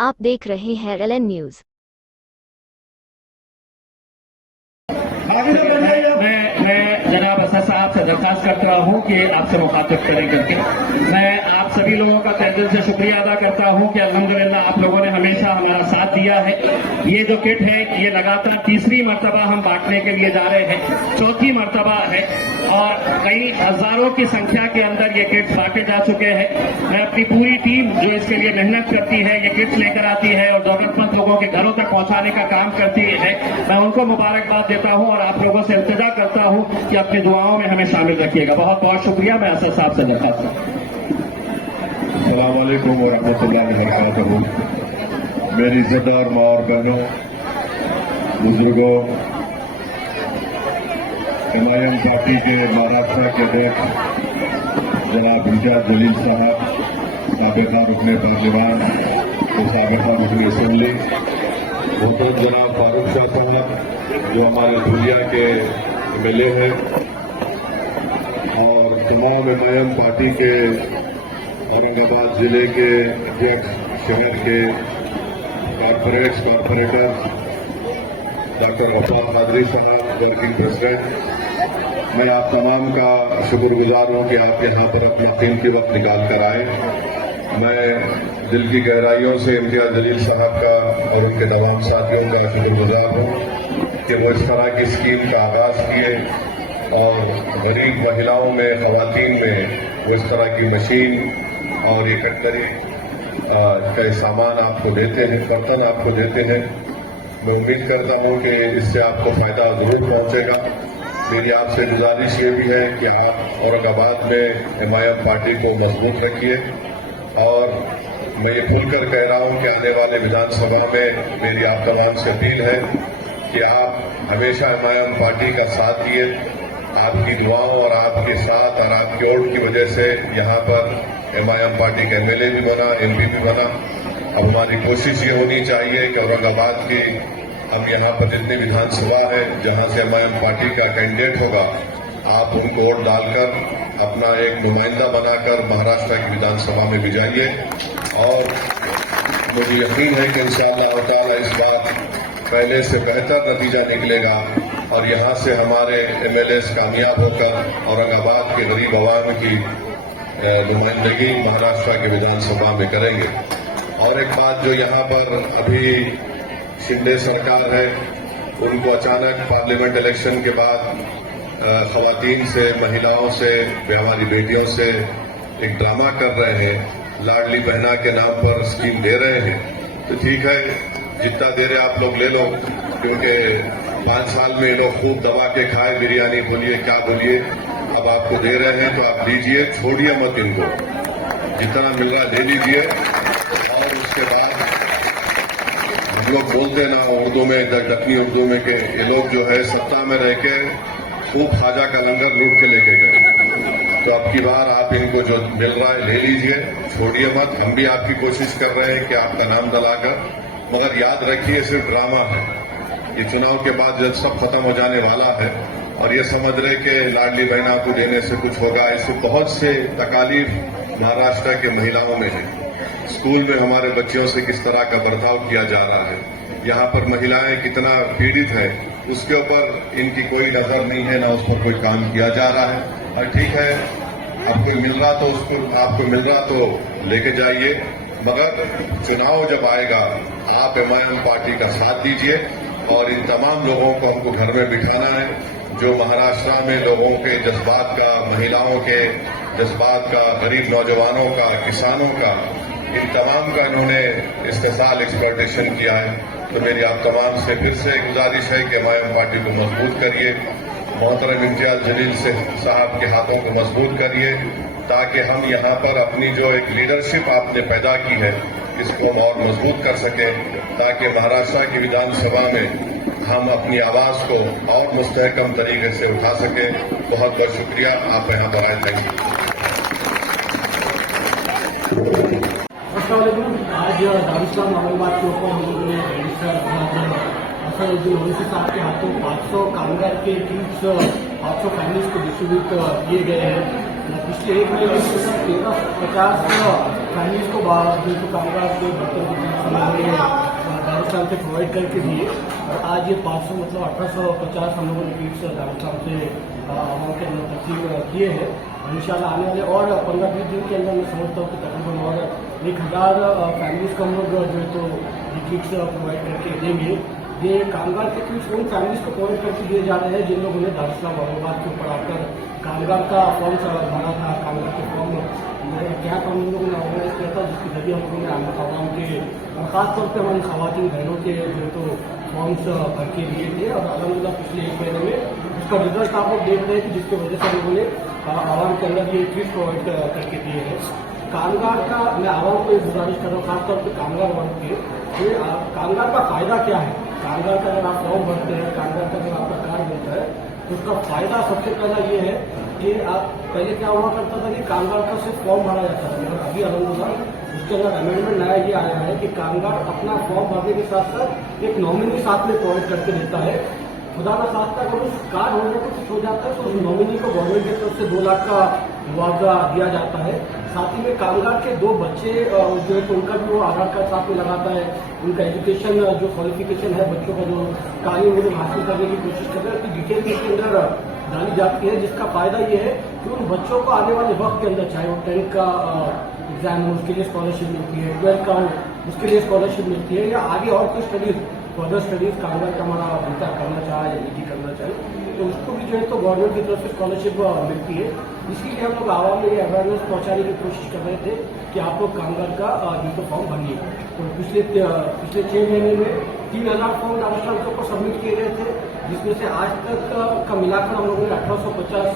आप देख रहे हैं LN न्यूज। मैं जनाब असद साहब से दरखास्त करता हूँ कि आपसे मुखातिब करें करके मैं आप सभी लोगों का तहे दिल से शुक्रिया अदा करता हूँ कि अल्हम्दुलिल्लाह आप लोगों ने हमेशा हमारा साथ दिया है। ये जो किट है ये लगातार तीसरी मर्तबा हम बांटने के लिए जा रहे हैं, चौथी मर्तबा है और कई हजारों की संख्या के अंदर ये किट्स बांटे जा चुके हैं। मैं अपनी पूरी टीम जो इसके लिए मेहनत करती है, ये किट्स लेकर आती है और जरूरतमंद लोगों के घरों तक पहुंचाने का काम करती है, मैं उनको मुबारकबाद देता हूं और आप लोगों से इल्तिजा करता हूं कि अपनी दुआओं में हमें शामिल रखिएगा। बहुत बहुत शुक्रिया। मैं असद साहब से दरखास्त करता हूं। अस्सलाम वालेकुम व रहमतुल्लाहि व बरकातहू। मेरी इज्जतदार माँ और बहनों, बुजुर्गों, एमआईएम पार्टी के महाराष्ट्र के अध्यक्ष जनाब इम्तियाज जलील साहब, साबिका रुकने पार्लियामान तो साबिका रुकने असेंबली, मोहतरम जनाब फारूक शाह साहब जो हमारे धुलिया के एमएलए हैं और तमाम एमआईएम पार्टी के औरंगाबाद जिले के अध्यक्ष, शहर के कॉरपोरेटर डॉक्टर गफ्फार कादरी साहब, वर्किंग प्रेसिडेंट, मैं आप तमाम का शुक्रगुजार हूं कि आप यहां पर अपना कीमती वक्त निकाल कर आए। मैं दिल की गहराइयों से इम्तियाज जलील साहब का और उनके तमाम साथियों का शुक्रगुजार हूं कि वो इस तरह की स्कीम का आगाज किए और गरीब महिलाओं में, खवातीन में वो इस तरह की मशीन और ये कटलरी का सामान आपको देते हैं, बर्तन आपको देते हैं। मैं उम्मीद करता हूं कि इससे आपको फायदा जरूर पहुंचेगा। मेरी आपसे गुजारिश ये भी है कि आप औरंगाबाद में एमआईएम पार्टी को मजबूत रखिए और मैं ये खुलकर कह रहा हूं कि आने वाले विधानसभा में मेरी आप तमाम से अपील है कि आप हमेशा एमआईएम पार्टी का साथ दिए। आपकी दुआओं और आपके साथ और आपके वोट की वजह से यहाँ पर एमआईएम पार्टी का एमएलए भी बना, एमपी भी बना। अब हमारी कोशिश ये होनी चाहिए कि औरंगाबाद की हम यहाँ पर जितनी विधानसभा है जहाँ से एमआईएम पार्टी का कैंडिडेट होगा, आप उनको वोट डालकर अपना एक नुमाइंदा बनाकर महाराष्ट्र की विधानसभा में भी जाइए और मुझे यकीन है कि इंशाअल्लाह ताला इस बार पहले से बेहतर नतीजा निकलेगा और यहाँ से हमारे एमएलए कामयाब होकर औरंगाबाद के गरीब आवाम की नुमाइंदगी महाराष्ट्र की विधानसभा में करेंगे। और एक बात जो यहाँ पर अभी शिंदे सरकार है, उनको अचानक पार्लियामेंट इलेक्शन के बाद खवातीन से, महिलाओं से, हमारी बेटियों से एक ड्रामा कर रहे हैं, लाडली बहना के नाम पर स्कीम दे रहे हैं। तो ठीक है, जितना दे रहे आप लोग ले लो, क्योंकि 5 साल में ये लोग खूब दबा के खाए, बिरयानी बोलिए क्या बोलिए, अब आपको दे रहे हैं तो आप लीजिए, छोड़िए मत इनको, जितना मिल रहा ले लीजिए। और उसके बाद हम लोग बोलते ना उर्दू में, दक्कनी उर्दू में, कि ये लोग जो है सत्ता में रह के खूब खाजा का लंगर लूट के लेके गए। तो अब की बार आप इनको जो मिल रहा है ले लीजिए, छोड़िए मत। हम भी आपकी कोशिश कर रहे हैं कि आपका नाम दलाकर, मगर याद रखिए सिर्फ ड्रामा है। ये चुनाव के बाद जब सब खत्म हो जाने वाला है और ये समझ रहे कि लाडली बहना को देने से कुछ होगा, इससे बहुत से तकालीफ महाराष्ट्र के महिलाओं में है। स्कूल में हमारे बच्चियों से किस तरह का बर्ताव किया जा रहा है, यहाँ पर महिलाएं कितना पीड़ित है, उसके ऊपर इनकी कोई नजर नहीं है, ना उस पर कोई काम किया जा रहा है। और ठीक है, आपको मिल रहा तो उसको, आपको मिल रहा तो लेके जाइए, मगर चुनाव जब आएगा आप एमआईएम पार्टी का साथ दीजिए और इन तमाम लोगों को हमको घर में बिठाना है जो महाराष्ट्र में लोगों के जज्बात का, महिलाओं के जज्बात का, गरीब नौजवानों का, किसानों का, इन तमाम का इन्होंने इस्तेसाल, एक्सप्लॉयटेशन किया है। तो मेरी आप तमाम से फिर से गुजारिश है कि एमआईएम पार्टी को मजबूत करिए, मोहतरम इम्तियाज जलील साहब के हाथों को मजबूत करिए, ताकि हम यहाँ पर अपनी जो एक लीडरशिप आपने पैदा की है इसको हम और मजबूत कर सकें, ताकि महाराष्ट्र की विधानसभा में हम अपनी आवाज को और मुस्तहकम तरीके से उठा सकें। बहुत बहुत शुक्रिया, आप यहाँ पर आए। Thank you. आज दारुस्लाम औरंगाबाद के ऊपर असदुद्दीन ओवैसी साहब के हाथों 500 कामगार के किट्स 500 फैमिलीज को डिस्ट्रीब्यूट किए गए हैं। पिछले 1 महीने में 1350 फैमिलीज को जो कामगार के बर्तन से प्रोवाइड करके दिए और आज ये 500 मतलब 1850 हम लोगों ने किट्स दारुस्लाम से अमाउंट के अंदर तकसीम किए हैं। इंशाल्लाह आने वाले और 15-20 दिन के अंदर मैं समझता हूँ कि तकरीबन और 1000 फैमिलीज को हम लोग जो है तो ये किट्स प्रोवाइड करके देंगे। ये कामगार के किट्स उन फैमिलीज को प्रोवाइड करके दिए जा रहे हैं जिन लोगों ने दारुस्लाम औरंगाबाद के ऊपर आकर कामगार का फॉर्म भरा था। कामगार के फॉर्म क्या हम लोगों ने ऑर्गेनाइज किया था, जिसके जरिए हम लोगों ने आवाम के और खासतौर पर हमारी खवातीन बहनों के जो तो फॉर्म्स भर के लिए थे और अलहमदुलिल्लाह पिछले 1 महीने में उसका रिजल्ट आप लोग देख रहे हैं कि जिसकी वजह से लोगों ने आवाम के अंदर ये किट प्रोवाइड करके दिए हैं। कामगार का मैं आवाम को गुजारिश कर रहा हूँ, खासतौर पर कामगार वर्ग के कामगार का फायदा क्या है। कामगार का अगर आप फॉर्म भरते हैं, कामगार का अगर आपका कार्ड बनता है तो उसका फायदा सबसे पहला ये है कि आप पहले क्या हुआ करता था कि कामगार का सिर्फ फॉर्म भरा जाता था, मगर अभी अलहमदुलिल्लाह उसके अंदर अमेंडमेंट नया ये आया है कि कामगार अपना फॉर्म भरने के साथ साथ एक नॉमिनी साथ में प्रोवाइड करके देता है। खुदा न खास्ता अगर उस कार्ड होने को कुछ हो जाता है तो उस नॉमिनी को गवर्नमेंट की तरफ से 2 लाख का मुआवजा दिया जाता है। साथ ही में कामगार के 2 बच्चे जो है तो उनका भी वो आधार कार्ड साथ में लगाता है। उनका एजुकेशन जो क्वालिफिकेशन है बच्चों का जो तालीम वो हासिल करने की कोशिश कर रहे हैं उसकी डिटेल भी इसके अंदर डाली जाती है, जिसका फायदा ये है कि उन बच्चों को आने वाले वक्त के अंदर चाहे वो 10th का एग्जाम हो उसके लिए स्कॉलरशिप मिलती है, 12th का हो उसके लिए स्कॉलरशिप मिलती है, या आगे और कोई स्टडीज फर्दर स्टडीज कामगार का हमारा बेटा करना चाहे या बेटी करना चाहे तो उसको भी जो है तो गवर्नमेंट की तरफ से स्कॉलरशिप मिलती है। इसीलिए हम लोग आवाम में ये अवेयरनेस पहुंचाने की कोशिश कर रहे थे कि आप लोग कामगार का जो तो फॉर्म भरिए। तो पिछले 6 महीने में 3000 फॉर्म दारुस्लाम के ऊपर सबमिट किए गए थे, जिसमें से आज तक का मिलाकर हम लोगों ने 1850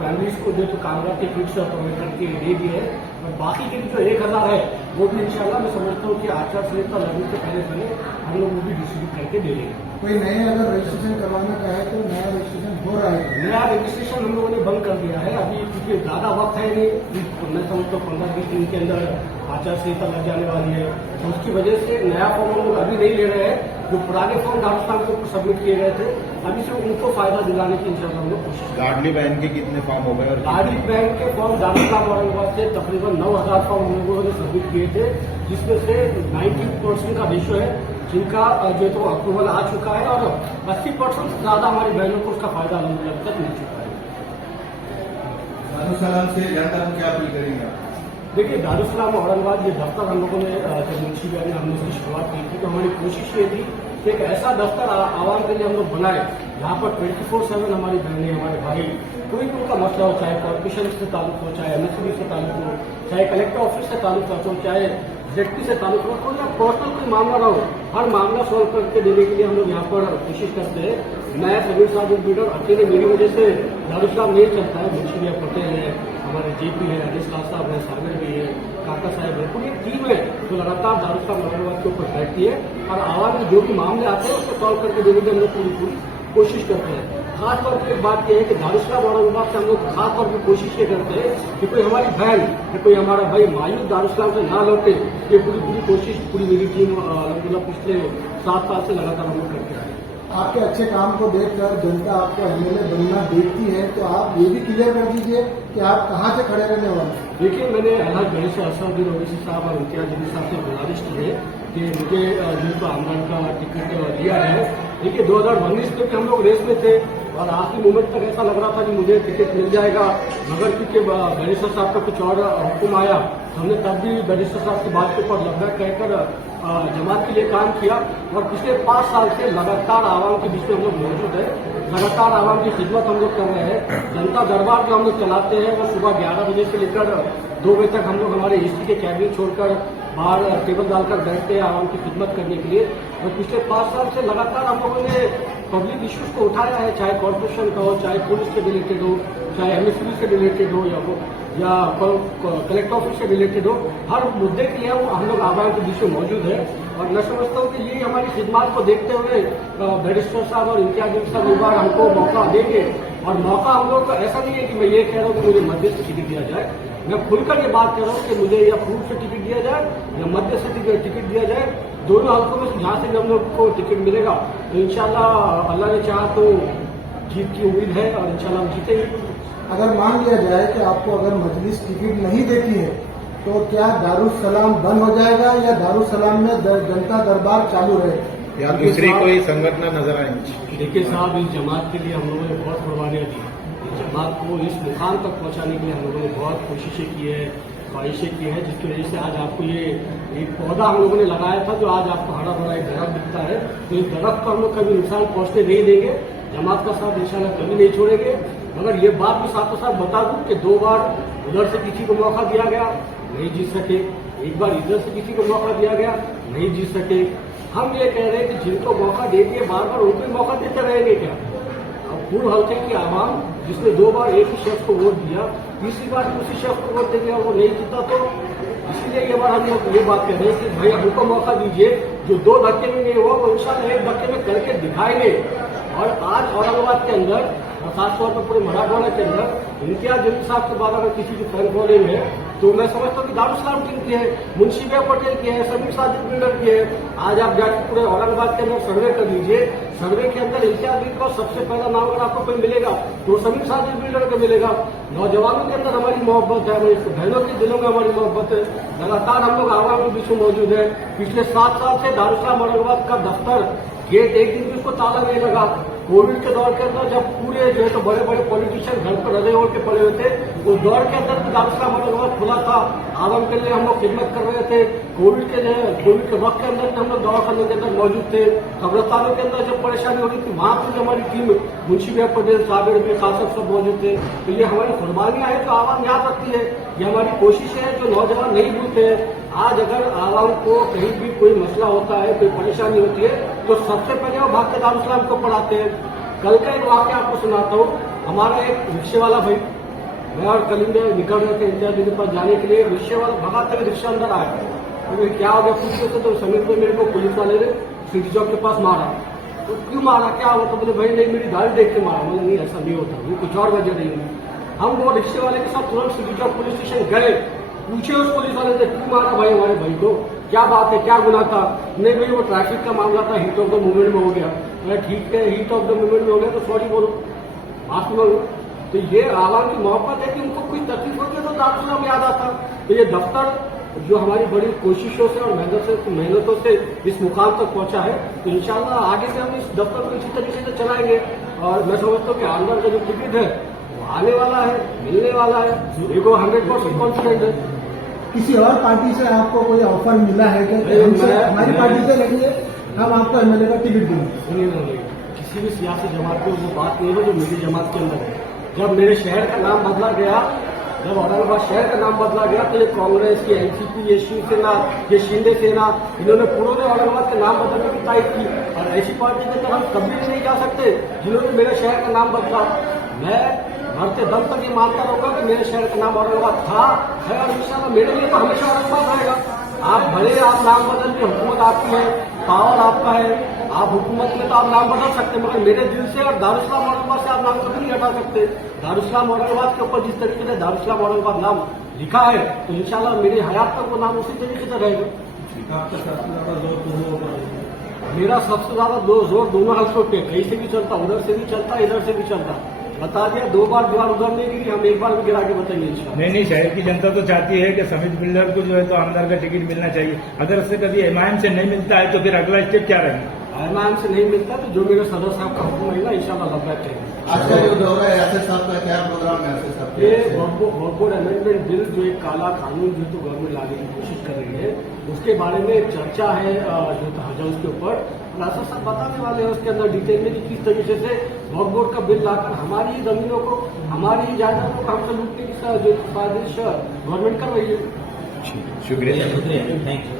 फैमिलीज को जो तो कामगार के किट्स प्रोवाइड करके दे दिए है और बाकी के जो 1000 है वो भी इंशाल्लाह मैं समझता हूँ कि आचार संहिता लगने से पहले हम लोग वो भी डिस्ट्रीब्यूट करके दे देंगे। कोई नए अगर रजिस्ट्रेशन करवाना चाहे तो नया रजिस्ट्रेशन हो रहा है? नया रजिस्ट्रेशन हम लोगों ने बंद कर दिया है अभी, क्योंकि ज्यादा वक्त है नहीं, मैं समझता हूँ 15-20 दिन के अंदर आचार संहिता लग जाने वाली है, तो उसकी वजह से नया फॉर्म हम लोग अभी नहीं ले रहे हैं। जो पुराने फॉर्म दारुस्लाम के ऊपर सबमिट किए गए थे अभी से उनको फायदा दिलाने की इंशाल्लाह हम लोग कोशिश करेंगे। लाडली बहन के कितने फॉर्म हो गए? लाडली बहन के फॉर्म दारुस्लाम औरंगाबाद से तकरीबन 9000 फॉर्म हम लोगों ने सबमिट किए थे, जिसमें से 90% का रेशो है जिनका जो तो अप्रूवल आ चुका है और 80% से ज्यादा हमारी बहनों को उसका फायदा अलहमदुलिल्लाह तक मिल चुका है। दारुस्लाम से जनता को क्या अपील करेंगे? देखिए दारुस्लाम औरंगाबाद ये दफ्तर हम लोगों ने जब मुंशी भाई ने हमने उसकी शुरुआत की थी तो हमारी कोशिश ये थी कि एक ऐसा दफ्तर आवाम के लिए हम लोग बनाए जहाँ पर 24/7 हमारी बहनें हमारे भाई कोई भी उनका मसला हो, चाहे कॉर्पोरेशन से ताल्लुक हो, चाहे एमएसपी से ताल्लुक हो, चाहे कलेक्टर ऑफिस से ताल्लुक हो, चाहे जेडपी से ताल्लुक हो, कोई या पर्सनल कोई मामला रहो, हर मामला सॉल्व करके देने के लिए हम लोग यहाँ पर कोशिश करते हैं। मैं समीर साहब लीडर अकेले मेरी वजह से दारुस्लाम नहीं चलता है, मुंशी पटेल है, हमारे जेपी है, अनिस साहब है, सागर भी है, काका साहब है, पूरी टीम है जो लगातार दारुस्लाम औरंगाबाद के ऊपर बैठती है और आवाम में जो भी मामले आते हैं उसको सॉल्व करके देने की हम लोग पूरी कोशिश करते हैं। खासतौर पर एक बात यह है कि दारुस्लाम औरंगाबाद से हम लोग खासतौर पर कोशिश ये करते हैं कि कोई हमारी बहन या कोई हमारा भाई मायूस दारुस्लाम से ना लौटे, ये पूरी कोशिश पूरी मेरी टीम अलहमदुलिल्लाह पिछले 7 साल से लगातार हम लोग करते हैं। आपके अच्छे काम को देखकर जनता आपको एमएलए बनना देखती है तो आप ये भी क्लियर कर दीजिए कि आप कहाँ से खड़े रहने वाले हैं। देखिए मैंने अलहाज गणेश असदुद्दीन ओवैसी साहब और इम्तियाज अली साहब से गुजारिश की है कि मुझे जिनको आमदान का टिकट दिया है। देखिए 2019 तक हम लोग रेस में थे और आखिरी मोमेंट तक ऐसा लग रहा था कि मुझे टिकट मिल जाएगा, मगर क्योंकि बैरिस्टर साहब का कुछ और हुक्म आया तो हमने तब भी बैरिस्टर साहब की बात के ऊपर लगभग कहकर जमात के लिए काम किया और पिछले 5 साल से लगातार आवाम के बीच में हम लोग मौजूद है, लगातार आवाम की खिदमत हम लोग कर रहे हैं। जनता दरबार जो हम लोग चलाते हैं वो सुबह 11 बजे से लेकर 2 बजे तक हम लोग हमारे एसटी के कैबिन छोड़कर बाहर टेबल डालकर बैठते हैं आवाम की खिदमत करने के लिए। और पिछले 5 साल से लगातार हम लोगों ने पब्लिक इश्यूज को उठाया है, चाहे कॉर्पोरेशन का हो, चाहे पुलिस से रिलेटेड हो, चाहे एमएसपी से रिलेटेड हो या कलेक्टर ऑफिस से रिलेटेड हो, हर मुद्दे के लिए हम लोग आवाम के बीच में मौजूद है। और मैं समझता हूँ कि यही हमारी खिदमत को देखते हुए बैरिस्टर साहब और इम्तियाज अली साहब एक बार हमको मौका देंगे। और मौका हम लोग का ऐसा नहीं है कि मैं ये कह रहा हूँ कि मुझे मध्य से टिकट दिया जाए, मैं खुलकर ये बात कर रहा हूँ कि मुझे या फ्रूट से टिकट दिया जाए या मध्य से टिकट दिया जाए, दोनों हल्कों में जहाँ से भी हम लोग को टिकट मिलेगा तो इंशाल्लाह अल्लाह ने चाहा तो जीत की उम्मीद है और इंशाल्लाह हम जीतेंगे। अगर मान लिया जाए कि आपको अगर मजलिस टिकट नहीं देती है तो क्या दारुस्सलाम बंद हो जाएगा या दारुस्सलाम में जनता दरबार चालू रहेगा? या दूसरी कोई संगठन नजर आएंगी? देखिए साहब, इस जमात के लिए हम लोगों ने बहुत कुर्बानियाँ दी। इस जमात को इस मुकाम तक पहुंचाने के लिए हम लोगों ने बहुत कोशिशें की है, ख्वाहिशें की है, जिसकी वजह से आज आपको ये एक पौधा हम लोगों ने लगाया था जो आज आपको हरा भरा एक दरख्त दिखता है। तो इस दरख्त पर हम लोग कभी नुकसान पहुंचने नहीं देंगे, जमात का साथ इंशाल्लाह कभी नहीं छोड़ेंगे। मगर ये बात भी साथों साथ बता दूं कि 2 बार उधर से किसी को मौका दिया गया, नहीं जीत सके, एक बार इधर से किसी को मौका दिया गया, नहीं जीत सके। हम ये कह रहे हैं कि जिनको मौका दे दिए बार बार उनको मौका देते रहेंगे क्या? अब पूर्व हल्के की आवाम जिसने 2 बार एक ही शख्स को वोट दिया, तीसरी बार उसी शख्स को वोट देंगे और वो नहीं जीता, तो इसीलिए ये बार हम लोग ये बात कह रहे हैं कि भाई हमको मौका दीजिए। जो 2 धक्के में नहीं हुआ वो इंशाल्लाह 1 धक्के में करके दिखाएंगे। और आज औरंगाबाद के अंदर और खासतौर पर पूरे मराठवाड़ा के अंदर इम्तियाज जलील साहब के बाद अगर किसी की फैन फॉलोइंग है तो मैं समझता हूँ कि दारुस्लाम टीम की है, मुंशी भाई पटेल की है, समीर साजिद बिल्डर की है। आज आप जाकर पूरे औरंगाबाद के अंदर सर्वे कर लीजिए, सर्वे के अंदर इम्तियाज जलील का सबसे पहला नाम अगर आपको कोई मिलेगा तो समीर साजिद बिल्डर का मिलेगा। नौजवानों के अंदर हमारी मोहब्बत है, हमारी बहनों के दिलों में हमारी मोहब्बत है। लगातार हम लोग आवाम के बीच में मौजूद है। पिछले 7 साल से दारुस्लाम औरंगाबाद का दफ्तर गेट एक दिन भी उसको ताला नहीं लगा। कोविड के दौर के अंदर जब पूरे जो है तो बड़े बड़े पॉलिटिशियन घर पर रजे ओढ़ के पड़े हुए थे, उस दौर के अंदर भी दारुस्लाम औरंगाबाद खुला था, आवाम के लिए हम लोग खिदमत कर रहे थे। कोविड के वक्त के अंदर हम लोग दवाखानों के अंदर मौजूद थे। कब्रिस्तानों के अंदर जब परेशानी हो रही थी वहां पर हमारी टीम मुंशी भाई पटेल, साबिर भी, खासब सब मौजूद थे। तो ये हमारी कुर्बानियां हैं जो आवाम याद रखती है, ये हमारी कोशिश है जो नौजवान नहीं भूलते हैं। आज अगर आवाम को कहीं भी कोई मसला होता है, कोई परेशानी होती है तो सबसे पहले वो भाग के दारुस्लाम को पढ़ाते हैं। कल का एक वाक्य आपको सुनाता हूँ। हमारा एक रिक्शे वाला भाई, मैं और कलीम निकल रहे थे इम्तियाज के पास जाने के लिए, रिक्शे वाला भगा तक रिक्शा अंदर आया। तो क्या हो गया पूछते थे तो समीर में मेरे को पुलिस वाले ने सिटी चौक के पास मारा। तो क्यों मारा, क्या हुआ? तो बोले भाई नहीं मेरी गाड़ी देख के मारा। बोले नहीं ऐसा नहीं होता, वो कुछ और वजह नहीं है। हम वो रिक्शे वाले के साथ तुरंत सिटी चौक पुलिस स्टेशन गए, पूछे उस पुलिस वाले से क्यों मारा भाई हमारे भाई को, क्या बात है, क्या गुनाह था? नहीं भाई वो ट्रैफिक का मामला था, हीट ऑफ द मूवमेंट में हो गया। मैं ठीक है, हीट ऑफ द मूवमेंट में हो गया तो सॉरी बोलो, माफी मांगो। तो ये आवाम की मोहब्बत है कि उनको कोई तकलीफ होती है तो दारुस्लाम याद आता। तो ये दफ्तर जो हमारी बड़ी कोशिशों से और मेहनतों से इस मुकाम तक पहुंचा है, तो इंशाल्लाह आगे से हम इस दफ्तर को इसी तरीके से चलाएंगे। और मैं समझता हूँ कि आंदोलन का जो टिकट है वो आने वाला है, मिलने वाला है, देखो 100% कॉन्फिडेंट है। किसी और पार्टी से आपको कोई ऑफर मिला है क्या? हमारी पार्टी से लगी हम आपको एमएलए का टिकट देंगे। किसी भी सियासी जमात में वो बात नहीं है जो मेरी जमात के अंदर है। जब मेरे शहर का नाम बदला गया, जब औरंगाबाद शहर का नाम बदला गया तो ये कांग्रेस, ये एनसीपी, ये शिवसेना, ये शिंदे सेना, इन्होंने पूरे औरंगाबाद का नाम बदलने की तारीफ की। और ऐसी पार्टी के अंदर हम कभी भी नहीं जा सकते जिन्होंने मेरे शहर का नाम बदला। मैं मरते दम तक ये मानता रहूंगा कि मेरे शहर का नाम औरंगाबाद था, है और इंशाल्लाह मेरे लिए तो हमेशा औरंगाबाद रहेगा। आप भले आप नाम बदल के, हुकूमत आपकी है, पावर आपका है, आप हुकूमत में तो आप नाम बदल सकते, मगर मेरे दिल से और दारुस्लाम औरंगाबाद से आप नाम कभी नहीं हटा सकते। दारुस्लाम औरंगाबाद के ऊपर जिस तरीके से दारुस्लाम औरंगाबाद नाम लिखा है तो इंशाल्लाह मेरी हयात तक वो नाम उसी तरीके से रहेगा। आपका सबसे ज्यादा जोर दोनों पर? मेरा सबसे ज्यादा जोर दोनों हल्कों पे, कहीं से भी चलता, उधर से भी चलता, इधर से भी चलता। बता दिया 2 बार दीवार उधर नहीं गिरी, हम 1 बार भी गिरा के बताएंगे इंशाल्लाह। नहीं, शहर की जनता तो चाहती है कि समीर बिल्डर को जो है तो आमदार का टिकट मिलना चाहिए। अगर उससे कभी एमआईएम से नहीं मिलता है तो फिर अगला स्टेप क्या रहेगा? एमआईएम से नहीं मिलता तो जो मेरे सदर साहब का हुक्म है ना इंशाल्लाह लब्बैक करेंगे। आज का जो दौरा है यासिर साहब का क्या प्रोग्राम है? यासिर साहब ये वक्फ अमेंडमेंट बिल जो एक काला कानून जो तो गवर्नमेंट लाने की कोशिश कर रही है, उसके बारे में चर्चा है जो हज उसके ऊपर रास्ता सब बताने वाले हैं उसके अंदर डिटेल में कि किस तरीके से वक्फ बोर्ड का बिल लाकर हमारी ही जमीनों को, हमारी ही जायदादों को हमसे लूटने की जो साजिश गवर्नमेंट कर रही है। शुक्रिया। Thank you.